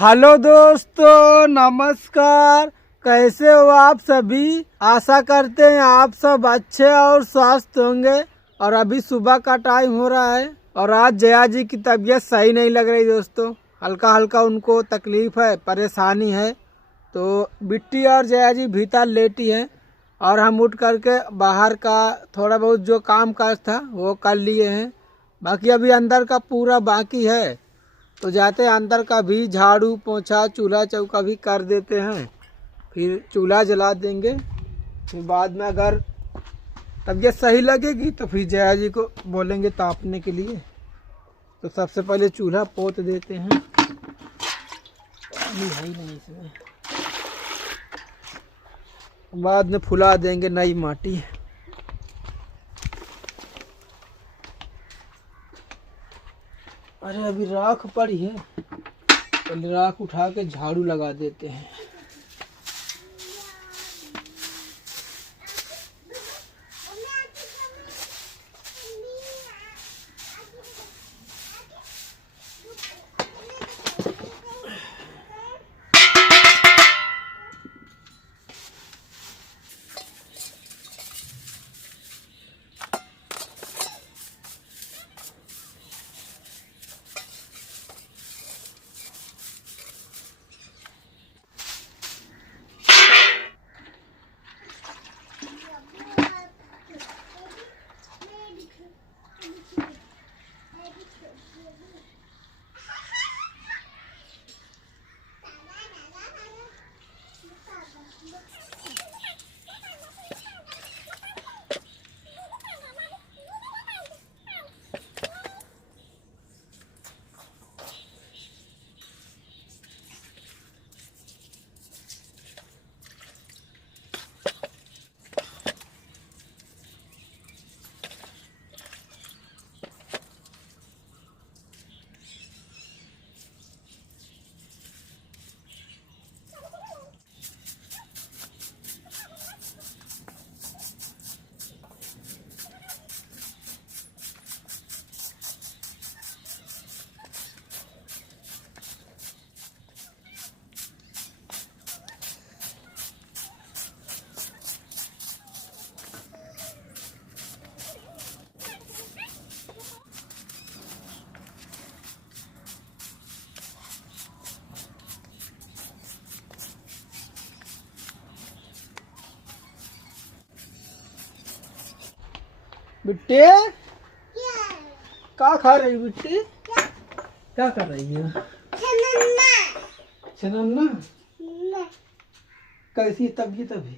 Hello दोस्तों, नमस्कार। कैसे हो आप सभी? आशा करते हैं आप सब अच्छे और स्वस्थ होंगे। और अभी सुबह का टाइम हो रहा है और आज जया जी की तबीयत सही नहीं लग रही दोस्तों। हल्का हल्का उनको तकलीफ है, परेशानी है। तो बिट्टी और जया जी भीतर लेटी है और हम उठ करके बाहर का थोड़ा बहुत जो काम काज था वो कर लिए हैं। बाकी अभी अंदर का पूरा बाकी है, तो जाते अंदर का भी झाड़ू पोछा चूल्हा चौका भी कर देते हैं। फिर चूल्हा जला देंगे। फिर बाद में अगर तबीयत सही लगेगी तो फिर जया जी को बोलेंगे तापने के लिए। तो सबसे पहले चूल्हा पोत देते हैं। पानी है ही नहीं इसमें। बाद में फुला देंगे नई माटी। अरे अभी राख पड़ी है, पहले राख उठा के झाड़ू लगा देते हैं। बिट्टी क्या खा रही बिट्टी? क्या कर रही है? छनन्ना। कैसी तबीयत अभी?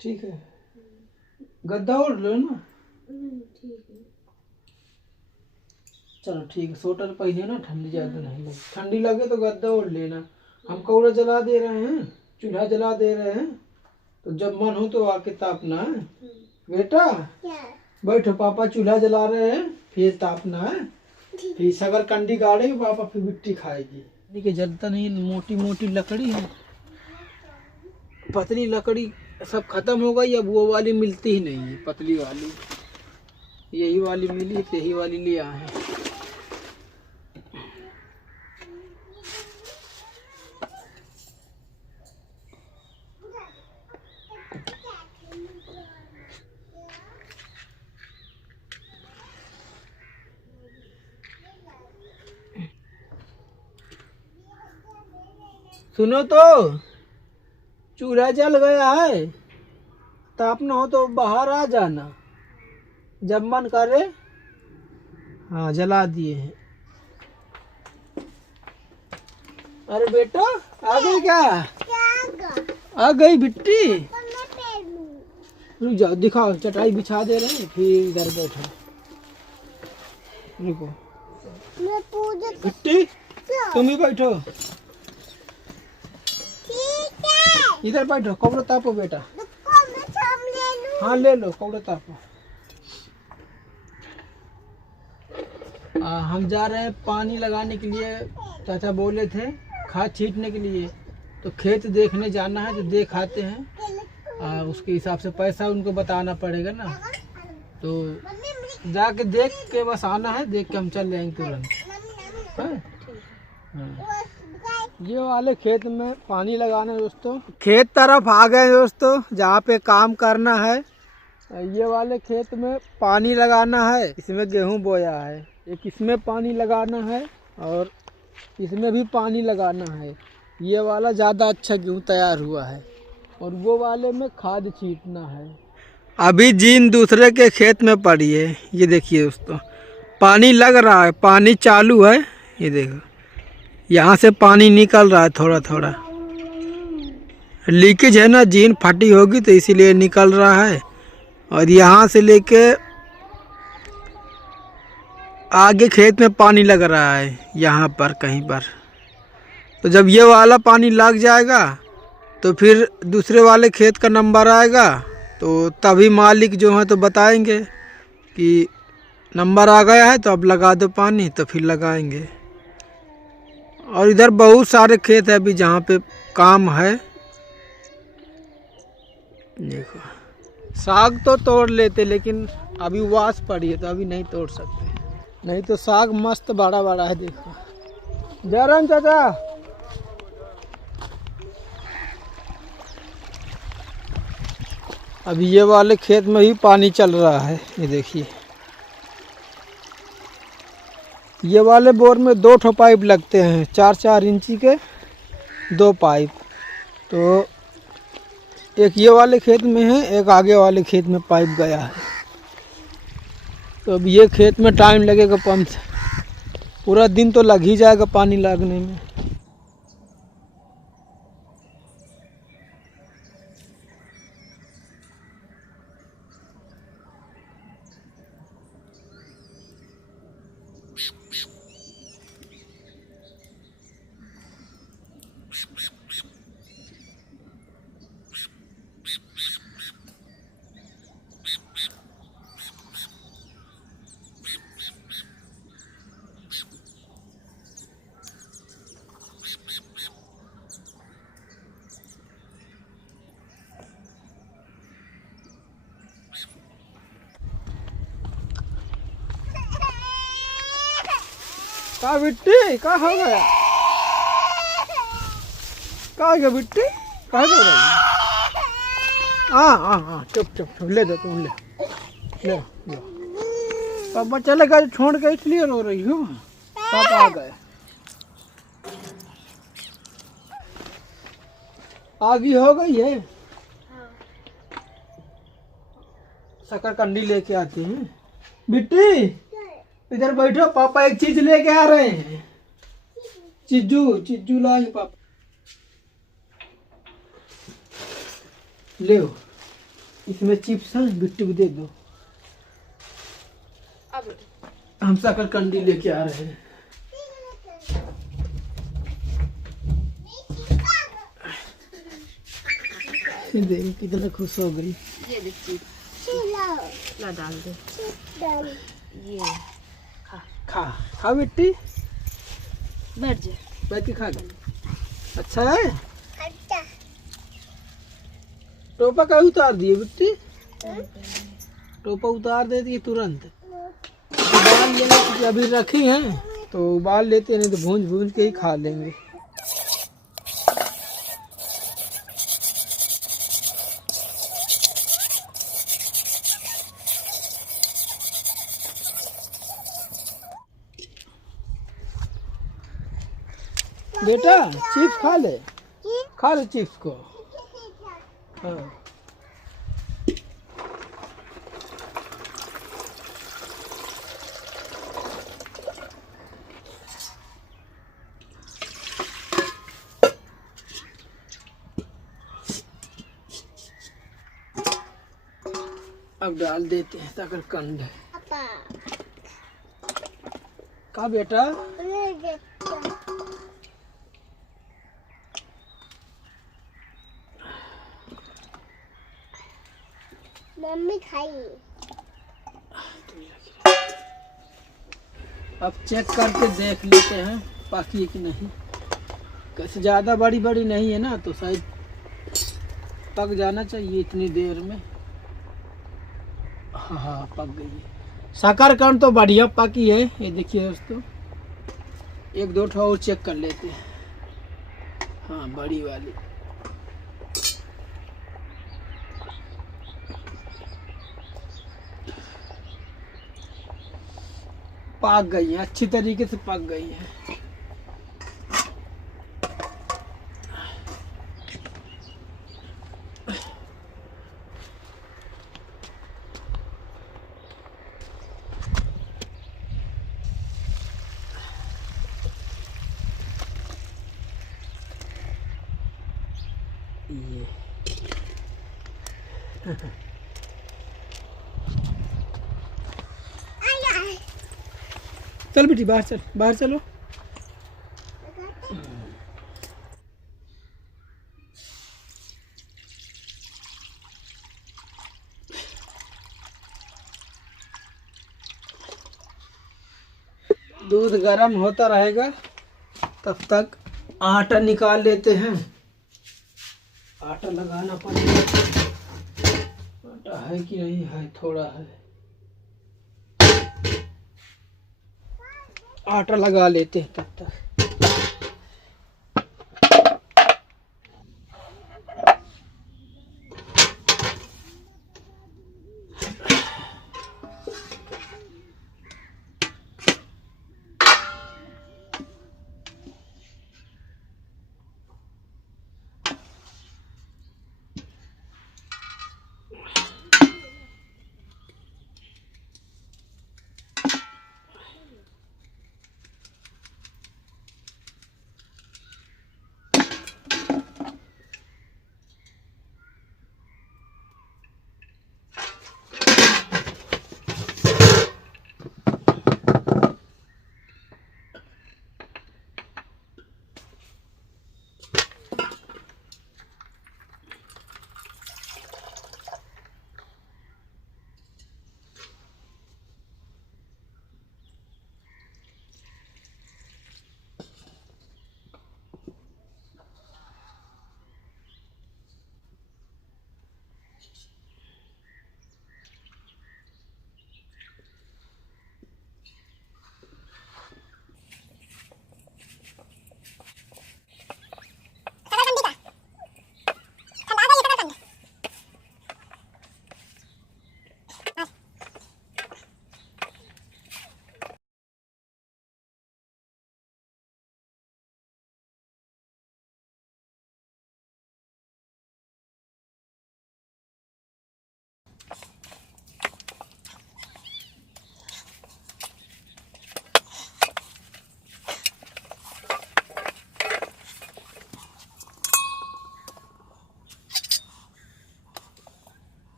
ठीक है। गद्दा ओढ़ लो ना। चलो ठीक है, स्वेटर पहने ना, ठंडी ज्यादा नहीं लगे। ठंडी लगे तो गद्दा ओढ़ लेना। हम कौड़ा जला दे रहे हैं, चूल्हा जला दे रहे हैं, तो जब मन हो तो आके तापना है बेटा। बैठो, पापा चूल्हा जला रहे हैं, फिर तापना है। फिर सगर कंडी गाड़ेंगे पापा, फिर मिट्टी खाएगी। देखिए जलता नहीं, मोटी मोटी लकड़ी है, पतली लकड़ी सब खत्म हो गई। अब वो वाली मिलती ही नहीं है, पतली वाली। यही वाली मिली तो यही वाली ले आए हैं। सुनो तो, चूल्हा जल गया है, तापना हो तो बाहर आ जाना जब मन करे। हाँ जला दिए हैं। अरे बेटा आ गई क्या? आ गई बिट्टी। रुक जाओ, दिखाओ, चटाई बिछा दे रहे हैं, फिर इधर बैठो। रुको बिट्टी, तुम भी बैठो, इधर बैठो। कौड़ा तापो बेटा। हाँ ले लो, कौड़ा तापो। हम जा रहे हैं पानी लगाने के लिए। चाचा बोले थे खाद छींटने के लिए, तो खेत देखने जाना है, तो देख आते हैं। उसके हिसाब से पैसा उनको बताना पड़ेगा ना, तो जाके देख के बस आना है। देख के हम चल जाएंगे तुरंत। ये वाले खेत में पानी लगाना है दोस्तों। खेत तरफ आ गए दोस्तों, जहाँ पे काम करना है। ये वाले खेत में पानी लगाना है, इसमें गेहूं बोया है। एक इसमें पानी लगाना है और इसमें भी पानी लगाना है। ये वाला ज़्यादा अच्छा गेहूं तैयार हुआ है और वो वाले में खाद छींटना है। अभी जीन दूसरे के खेत में पड़ी है। ये देखिए दोस्तों, पानी लग रहा है, पानी चालू है। ये देखो, यहाँ से पानी निकल रहा है थोड़ा थोड़ा। लीकेज है ना, जीन फटी होगी तो इसीलिए निकल रहा है। और यहाँ से लेके आगे खेत में पानी लग रहा है, यहाँ पर कहीं पर। तो जब ये वाला पानी लग जाएगा तो फिर दूसरे वाले खेत का नंबर आएगा, तो तभी मालिक जो है तो बताएंगे कि नंबर आ गया है तो अब लगा दो पानी, तो फिर लगाएंगे। और इधर बहुत सारे खेत है अभी जहाँ पे काम है। देखो, साग तो तोड़ लेते, लेकिन अभी वास पड़ी है तो अभी नहीं तोड़ सकते। नहीं तो साग मस्त बड़ा बड़ा है। देखो जयराम चाचा, अभी ये वाले खेत में भी पानी चल रहा है। ये देखिए, ये वाले बोर में 2 ठो पाइप लगते हैं, 4-4 इंची के 2 पाइप। तो एक ये वाले खेत में है, एक आगे वाले खेत में पाइप गया है। तो अब ये खेत में टाइम लगेगा, पंप पूरा दिन तो लग ही जाएगा पानी लगने में। का बिट्टी का हो गया? का हो गया बिट्टी? का हो गया? हाँ, चुप ले दो, तुम ले। पापा चले गए छोड़ के, इसलिए रो रही हूँ। पापा आ गए। आगी हो गई है। शकरकंदी लेके आते हैं। बिट्टी इधर बैठो, पापा एक चीज लेके आ रहे हैं। चिज्जू लाए पापा। ले इसमें चिप्स है, बिट्टी को दे दो। हम शकरकंदी लेके आ रहे हैं। देख कितना खुश हो गई। ये देखिए, ला डाल दे। ये खा बिट्टी, बैठ जा, बैठ के खा ले। अच्छा है। टोपा का उतार दिए बिट्टी, टोपा उतार दे दिए तुरंत। उबाल लेने की अभी रखी हैं तो उबाल लेते, नहीं तो भूंज के ही खा लेंगे। बेटा चिप्स खा ले चिप्स को। हाँ अब डाल देते हैं शकरकंद। का बेटा? मम्मी खाई। अब चेक करके देख लेते हैं पकी कि नहीं। कैसे ज़्यादा बड़ी नहीं है ना, तो शायद पक जाना चाहिए इतनी देर में। हाँ पक गई है। शकरकंद तो बढ़िया पकी है। ये देखिए दोस्तों, एक दो ठो और चेक कर लेते हैं। हाँ, बड़ी वाली पक गई है, अच्छी तरीके से पक गई है। ये चल बेटी, बाहर चल, बाहर चलो। दूध गर्म होता रहेगा, तब तक आटा निकाल लेते हैं। आटा लगाना पड़ेगा। आटा है कि नहीं है, थोड़ा है। आटा लगा लेते हैं तब तक।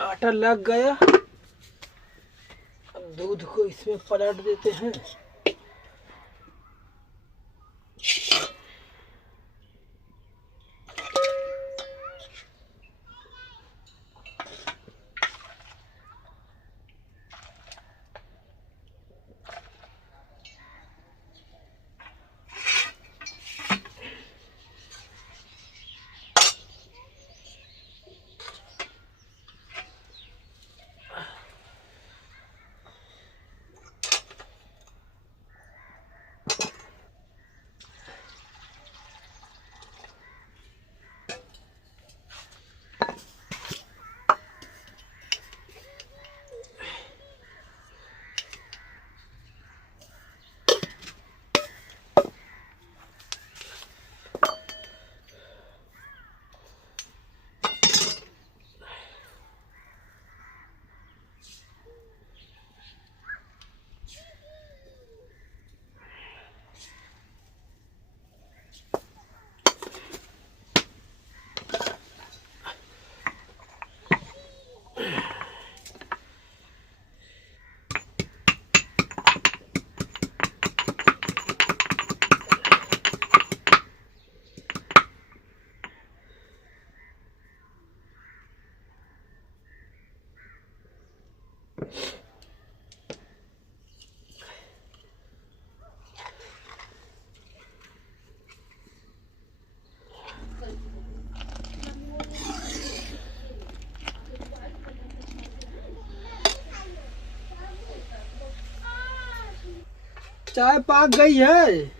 आटा लग गया। अब दूध को इसमें पलट देते हैं। चाय पाक गई है।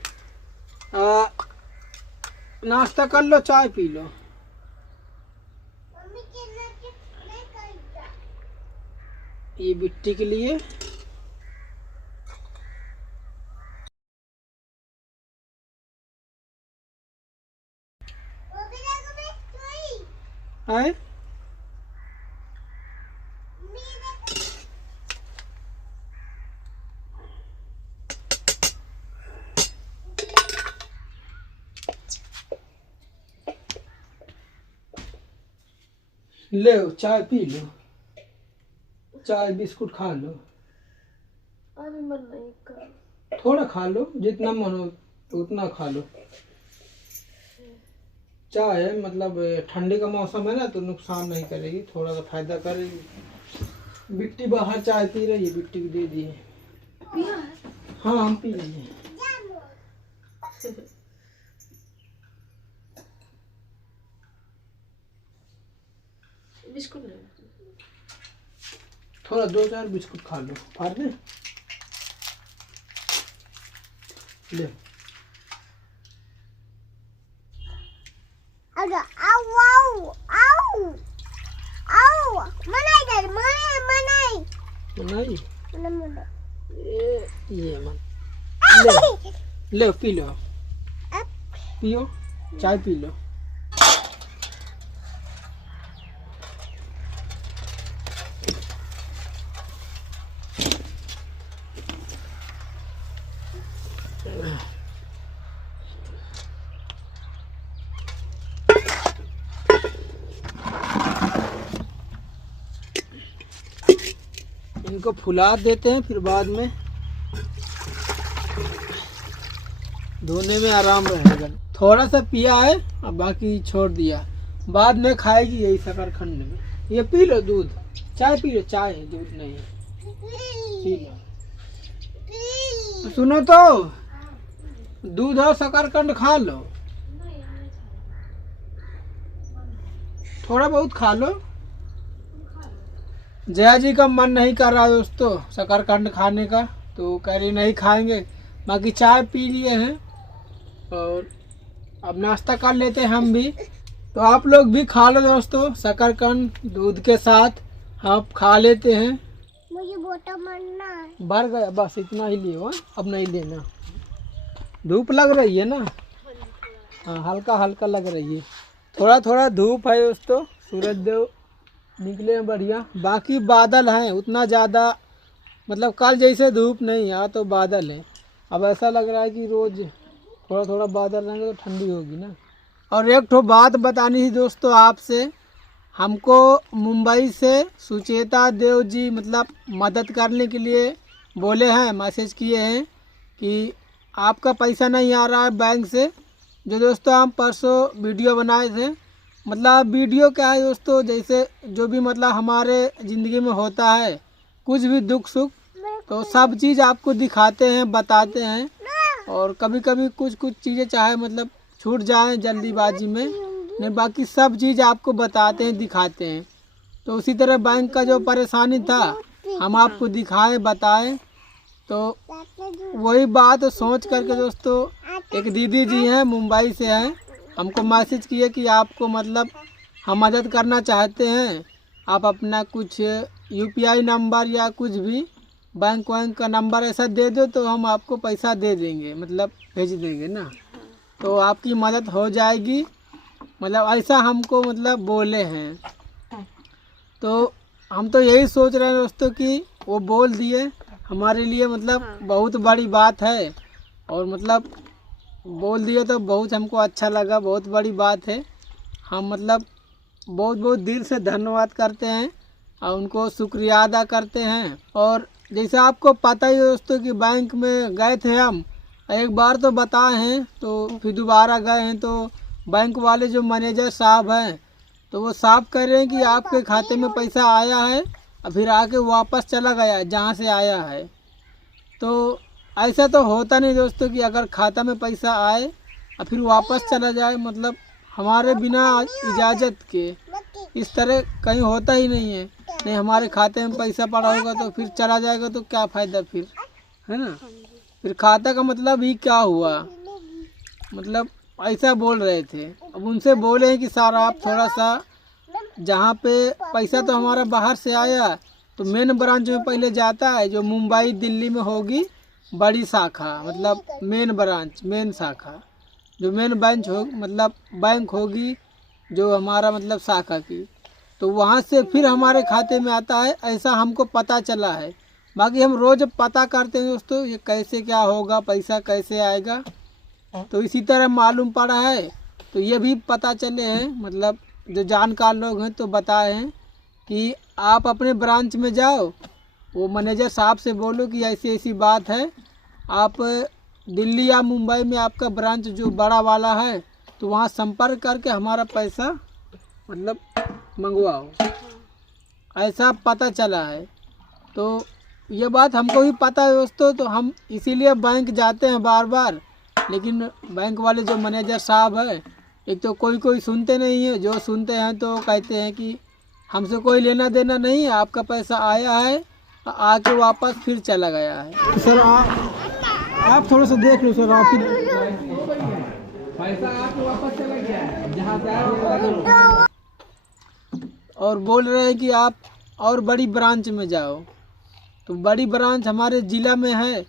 नाश्ता कर लो, चाय पी लो। ये बिट्टी के लिए। है ले चाय पी लो, चाय बिस्कुट खा लो। अभी मन नहीं कर। थोड़ा खा लो, जितना मन हो उतना खा लो। चाय है मतलब ठंडी का मौसम है ना, तो नुकसान नहीं करेगी, थोड़ा सा फायदा करेगी। बिट्टी बाहर चाय पी रही है, बिट्टी को दे दी है। पिया है? हाँ हम पी रही हैं। बिस्कुट नहीं, थोड़ा 2-4 बिस्कुट खा लो। फाड़ दे ले। नहीं ये मन ले ले पी लो, पियो चाय पी लो। इनको फुला देते हैं, फिर बाद में धोने में आराम रहेगा। थोड़ा सा पिया है और बाकी छोड़ दिया, बाद में खाएगी यही शकरखंड में। ये पी लो दूध, चाय पी लो, चाय है दूध नहीं है, पी लो। सुनो तो, दूध और शकरखंड खा लो, थोड़ा बहुत खा लो। जया जी का मन नहीं कर रहा दोस्तों शकरखंड खाने का, तो कह रही नहीं खाएंगे। बाकी चाय पी लिए हैं और अब नाश्ता कर लेते हैं हम भी। तो आप लोग भी खा लो दोस्तों, शकरखंड दूध के साथ हम खा लेते हैं। मुझे बोटा मरना है। भर गया, बस इतना ही लियो, अब नहीं लेना। धूप लग रही है ना? हाँ हल्का हल्का लग रही है, थोड़ा थोड़ा धूप है दोस्तों। सूरज देव निकले हैं बढ़िया, बाकी बादल हैं उतना ज़्यादा, मतलब कल जैसे धूप नहीं है, तो बादल है। अब ऐसा लग रहा है कि रोज़ थोड़ा थोड़ा बादल रहेंगे तो ठंडी होगी ना। और एक तो बात बतानी थी दोस्तों आपसे, हमको मुंबई से सुचेता देव जी मतलब मदद करने के लिए बोले हैं, मैसेज किए हैं कि आपका पैसा नहीं आ रहा है बैंक से। जो दोस्तों हम परसों वीडियो बनाए थे, मतलब वीडियो क्या है दोस्तों, जैसे जो भी मतलब हमारे ज़िंदगी में होता है, कुछ भी दुख सुख, तो सब चीज़ आपको दिखाते हैं, बताते हैं। और कभी कभी कुछ कुछ चीज़ें चाहे मतलब छूट जाए जल्दीबाजी में, नहीं बाकी सब चीज़ आपको बताते हैं, दिखाते हैं। तो उसी तरह बैंक का जो परेशानी था हम आपको दिखाए बताएं, तो वही बात सोच करके दोस्तों एक दीदी जी हैं मुंबई से हैं, हमको मैसेज किए कि आपको मतलब हम मदद करना चाहते हैं, आप अपना कुछ यूपीआई नंबर या कुछ भी बैंक वैंक का नंबर ऐसा दे दो तो हम आपको पैसा दे देंगे, मतलब भेज देंगे ना, तो आपकी मदद हो जाएगी। मतलब ऐसा हमको मतलब बोले हैं। तो हम तो यही सोच रहे हैं दोस्तों कि वो बोल दिए हमारे लिए, मतलब बहुत बड़ी बात है। और मतलब बोल दिए तो बहुत हमको अच्छा लगा, बहुत बड़ी बात है। हम मतलब बहुत बहुत दिल से धन्यवाद करते हैं और उनको शुक्रिया अदा करते हैं। और जैसे आपको पता ही है दोस्तों कि बैंक में गए थे हम, एक बार तो बताए हैं, तो फिर दोबारा गए हैं, तो बैंक वाले जो मैनेजर साहब हैं, तो वो साहब कह रहे हैं कि आपके खाते में पैसा आया है और फिर आके वापस चला गया जहाँ से आया है। तो ऐसा तो होता नहीं दोस्तों कि अगर खाता में पैसा आए और फिर वापस चला जाए, मतलब हमारे बिना इजाज़त के इस तरह कहीं होता ही नहीं है। नहीं हमारे खाते में पैसा पड़ा होगा तो फिर चला जाएगा तो क्या फ़ायदा फिर, है ना। फिर खाता का मतलब ही क्या हुआ, मतलब ऐसा बोल रहे थे। अब उनसे बोले कि सर आप थोड़ा सा, जहाँ पे पैसा तो हमारा बाहर से आया तो मेन ब्रांच में पहले जाता है, जो मुंबई दिल्ली में होगी बड़ी शाखा, मतलब मेन ब्रांच, मेन शाखा, जो मेन बैंक हो, मतलब बैंक होगी जो हमारा मतलब शाखा की, तो वहाँ से फिर हमारे खाते में आता है, ऐसा हमको पता चला है। बाकी हम रोज़ पता करते हैं दोस्तों ये कैसे क्या होगा, पैसा कैसे आएगा, तो इसी तरह मालूम पड़ा है। तो ये भी पता चले हैं, मतलब जो जानकार लोग हैं तो बताए हैं कि आप अपने ब्रांच में जाओ, वो मैनेजर साहब से बोलो कि ऐसी ऐसी बात है, आप दिल्ली या मुंबई में आपका ब्रांच जो बड़ा वाला है तो वहाँ संपर्क करके हमारा पैसा मतलब मंगवाओ, ऐसा पता चला है। तो ये बात हमको भी पता है दोस्तों, तो हम इसीलिए बैंक जाते हैं बार बार। लेकिन बैंक वाले जो मैनेजर साहब है, एक तो कोई कोई सुनते नहीं है, जो सुनते हैं तो कहते हैं कि हमसे कोई लेना देना नहीं है, आपका पैसा आया है आके वापस फिर चला गया है। तो सर आप थोड़ा सा देख लो सर, आप पैसा आपको वापस चला गया है जहाँ से आया, और बोल रहे हैं कि आप और बड़ी ब्रांच में जाओ। तो बड़ी ब्रांच हमारे ज़िला में है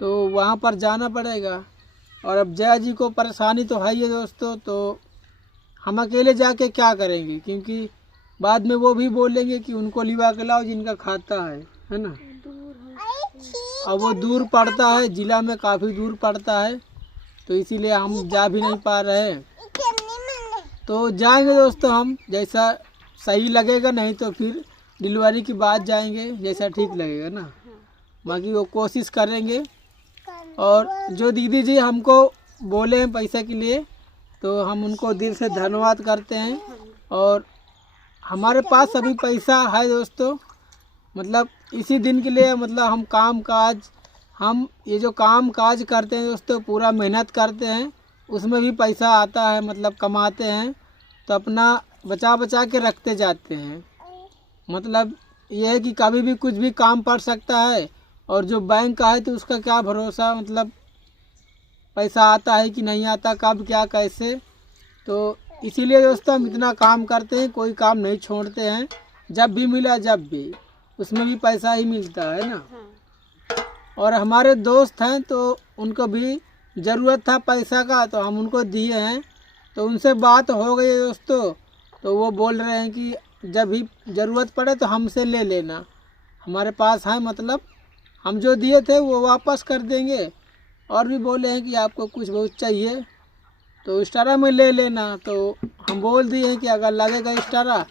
तो वहाँ पर जाना पड़ेगा। और अब जया जी को परेशानी तो है ही दोस्तों, तो हम अकेले जाके क्या करेंगे, क्योंकि बाद में वो भी बोलेंगे कि उनको लिवा के लाओ जिनका खाता है ना। अब वो दूर पड़ता है, ज़िला में काफ़ी दूर पड़ता है, तो इसीलिए हम जा भी नहीं पा रहे हैं। तो जाएंगे दोस्तों हम, जैसा सही लगेगा, नहीं तो फिर डिलीवरी की बात जाएंगे, जैसा ठीक लगेगा ना। बाकी वो कोशिश करेंगे। और जो दीदी जी हमको बोले हैं पैसा के लिए, तो हम उनको दिल से धन्यवाद करते हैं। और हमारे पास अभी पैसा है दोस्तों, मतलब इसी दिन के लिए, मतलब हम ये जो काम काज करते हैं दोस्तों, पूरा मेहनत करते हैं, उसमें भी पैसा आता है, मतलब कमाते हैं तो अपना बचा बचा के रखते जाते हैं। मतलब ये है कि कभी भी कुछ भी काम पड़ सकता है, और जो बैंक का है तो उसका क्या भरोसा, मतलब पैसा आता है कि नहीं आता, कब क्या कैसे। तो इसीलिए दोस्तों हम इतना काम करते हैं, कोई काम नहीं छोड़ते हैं, जब भी मिला जब भी, उसमें भी पैसा ही मिलता है ना। और हमारे दोस्त हैं तो उनको भी ज़रूरत था पैसा का, तो हम उनको दिए हैं। तो उनसे बात हो गई है दोस्तों, तो वो बोल रहे हैं कि जब भी ज़रूरत पड़े तो हमसे ले लेना, हमारे पास है, मतलब हम जो दिए थे वो वापस कर देंगे। और भी बोले हैं कि आपको कुछ बहुत चाहिए तो स्टारा में ले लेना, तो हम बोल दिए हैं कि अगर लगेगा स्टारा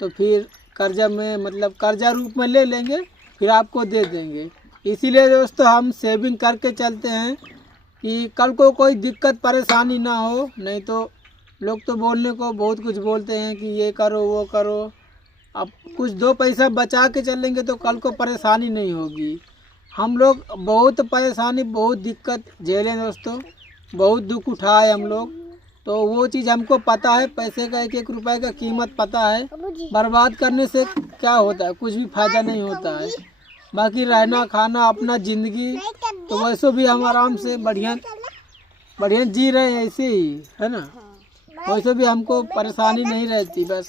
तो फिर कर्जा में, मतलब कर्जा रूप में ले लेंगे, फिर आपको दे देंगे। इसीलिए दोस्तों हम सेविंग करके चलते हैं कि कल को कोई दिक्कत परेशानी ना हो। नहीं तो लोग तो बोलने को बहुत कुछ बोलते हैं कि ये करो वो करो, अब कुछ दो पैसा बचा के चलेंगे तो कल को परेशानी नहीं होगी। हम लोग बहुत परेशानी, बहुत दिक्कत झेले दोस्तों, बहुत दुख उठाए हम लोग, तो वो चीज़ हमको पता है। पैसे का एक एक रुपए का कीमत पता है, बर्बाद करने से क्या होता है, कुछ भी फायदा नहीं होता है। बाकी रहना खाना अपना ज़िंदगी, तो वैसे भी हम आराम से बढ़िया बढ़िया जी रहे हैं, ऐसे ही है ना। वैसे भी हमको परेशानी नहीं रहती, बस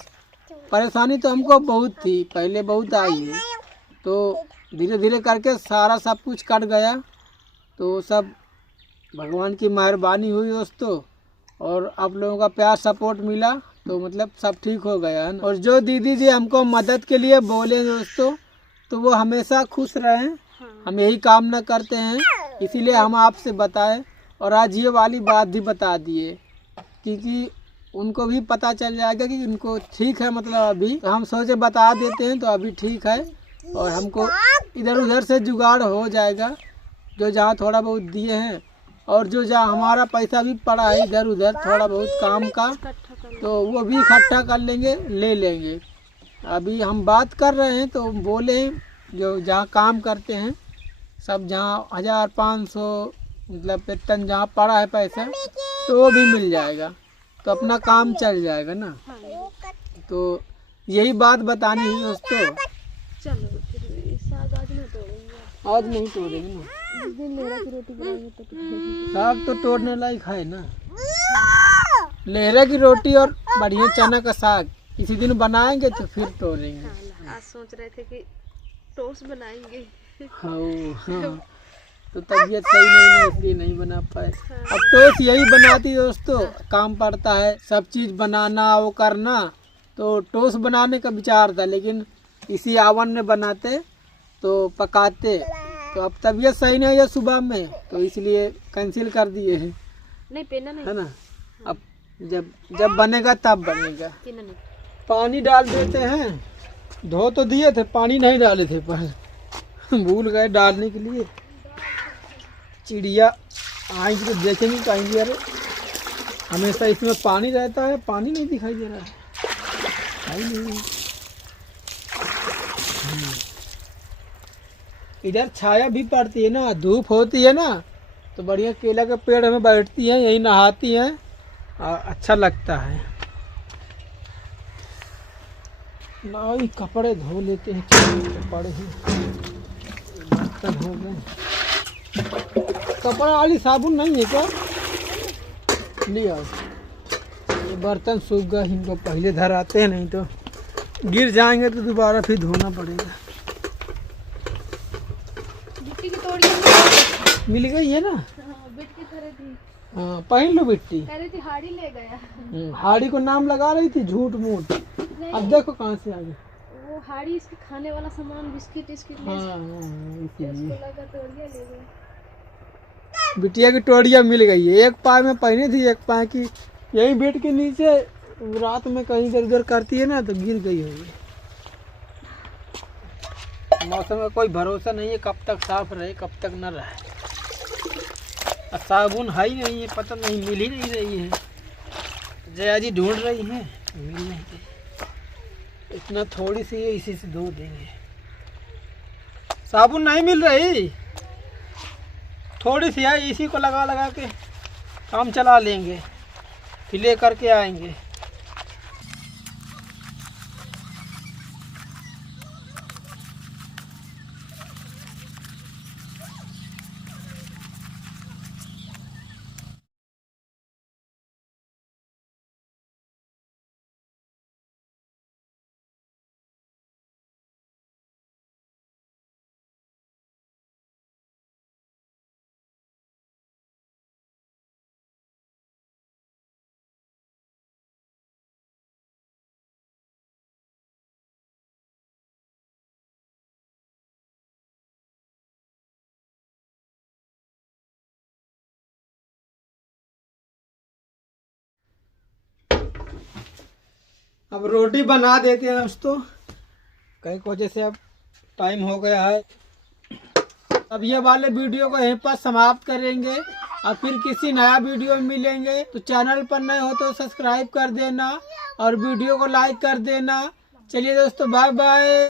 परेशानी तो हमको बहुत थी, पहले बहुत आई है, तो धीरे धीरे करके सारा सब कुछ कट गया। तो सब भगवान की मेहरबानी हुई दोस्तों, और आप लोगों का प्यार सपोर्ट मिला, तो मतलब सब ठीक हो गया है। और जो दीदी जी हमको मदद के लिए बोले दोस्तों, तो वो हमेशा खुश रहें, हम यही कामना करते हैं, इसीलिए हम आपसे बताएं। और आज ये वाली बात भी बता दिए, क्योंकि उनको भी पता चल जाएगा कि उनको ठीक है, मतलब अभी तो हम सोचे बता देते हैं तो अभी ठीक है। और हमको इधर उधर से जुगाड़ हो जाएगा, जो जहाँ थोड़ा बहुत दिए हैं, और जो जहाँ हमारा पैसा भी पड़ा है इधर उधर थोड़ा बहुत काम का, तो वो भी इकट्ठा कर लेंगे, ले लेंगे। अभी हम बात कर रहे हैं तो बोले जो जहाँ काम करते हैं सब, जहाँ 1500 मतलब वेतन जहाँ पड़ा है पैसा, तो वो भी मिल जाएगा, तो अपना काम चल जाएगा ना। तो यही बात बतानी है दोस्तों। चलो फिर आज नहीं तोड़ेंगे, आज नहीं तोड़ेंगे ना। दिन लेहरा की रोटी बनाएंगे तो साग तो तोड़ने लायक है ना। लहरे की रोटी और बढ़िया चना का साग किसी दिन बनाएंगे तो फिर तोड़ेंगे। आज सोच रहे थे कि टोस्ट बनाएंगे। हाँ तो तबीयत सही नहीं है इसलिए नहीं बना पाए। अब टोस्ट यही बनाती दोस्तों, काम पड़ता है सब चीज़ बनाना वो करना, तो टोस्ट बनाने का विचार था लेकिन इसी आवन में बनाते तो पकाते, तो अब तबीयत सही नहीं है सुबह में तो इसलिए कैंसिल कर दिए हैं। नहीं पीना नहीं है ना, अब जब बनेगा तब बनेगा। पीना नहीं। पानी डाल देते हैं, धो तो दिए थे पानी नहीं डाले थे पर भूल गए डालने के लिए। चिड़िया आएंगी तो देखे नहीं पाएंगे। अरे हमेशा इसमें पानी रहता है, पानी नहीं दिखाई दे रहा है नहीं। इधर छाया भी पड़ती है ना, धूप होती है ना तो बढ़िया केला के पेड़ में बैठती हैं, यही नहाती हैं और अच्छा लगता है। नहीं कपड़े धो लेते हैं, कपड़े हैं बर्तन हो गए। कपड़ा वाली साबुन नहीं है क्या? लिया ये बर्तन सूख गए, इनको पहले धर आते हैं नहीं तो गिर जाएंगे तो दोबारा फिर धोना पड़ेगा। बिट्टी की तोड़ी मिल गई है ना? बिट्टी करे थी। हाँ पहन लो बिट्टी। कह रही थी हाड़ी ले गया। हाड़ी को नाम लगा रही थी झूठ मूठ, अब देखो कहाँ से आ गई। वो हाड़ी इसके खाने वाला सामान बिस्किट इसकिट इसीलिए लगा तोड़िया ले गया। बिटिया की टोड़िया मिल गई है। एक पाय में पहनी थी, एक पाय की यही बेड के नीचे रात में कहीं इधर उधर करती है ना तो गिर गई होगी। मौसम का कोई भरोसा नहीं है, कब तक साफ रहे कब तक न रहे। साबुन है ही नहीं है, पता नहीं मिल ही नहीं रही है। जया जी ढूंढ रही है मिल नहीं रही, इतना थोड़ी सी है इसी से धो देंगे। साबुन नहीं मिल रही, थोड़ी सी है इसी को लगा लगा के काम चला लेंगे, फिर ले करके आएंगे। अब रोटी बना देते हैं दोस्तों, कई वजह से अब टाइम हो गया है। अब ये वाले वीडियो को यहीं पर समाप्त करेंगे और फिर किसी नया वीडियो में मिलेंगे। तो चैनल पर नए हो तो सब्सक्राइब कर देना और वीडियो को लाइक कर देना। चलिए दोस्तों बाय बाय।